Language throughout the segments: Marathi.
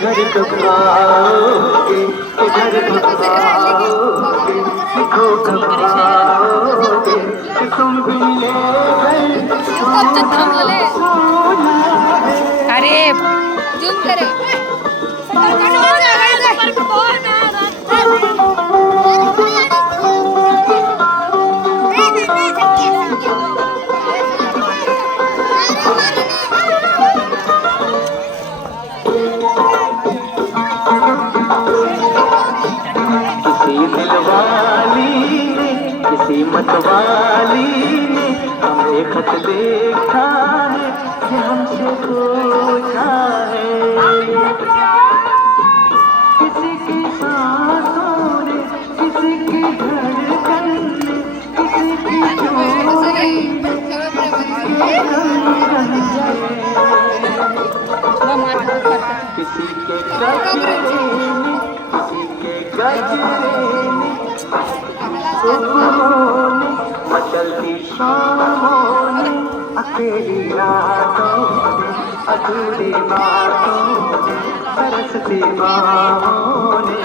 घर कब आओगे, घर कब आओगे, लिखो कब आओगे, तुम बिन ले अरे जूम करे किसी मतवाली ने हमें खत देखा है कि हमसे पूछा है, किसी की सांसों ने, किसी की धड़कन ने, किसी की चोरी ने, किसी के गजरे ने, किसी के गजरे ने, मचलती शामों ने, अकेली रातों ने, अधूरी बातों ने, तरसती बाहों ने,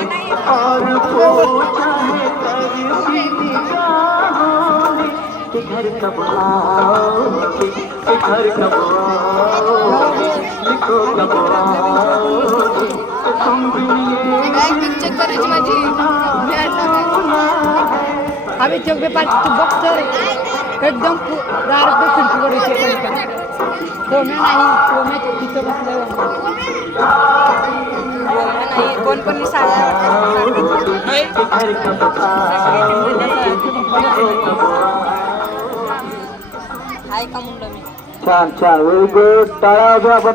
और पूछा है तरसी निगाहों ने कि घर कब आओगे, कि घर कब आओगे, लिखो कब आओगे, तुम भी अभी चौक पे पाच तू बघतोय एकदम दारात खिडकी करायची कोण्या नाही कोण्या तिथं बसलाय नाही कोण पण साड्या हाय का म्हणलं मी छान छान व्हेरी गुड टाळ्या वाजवा.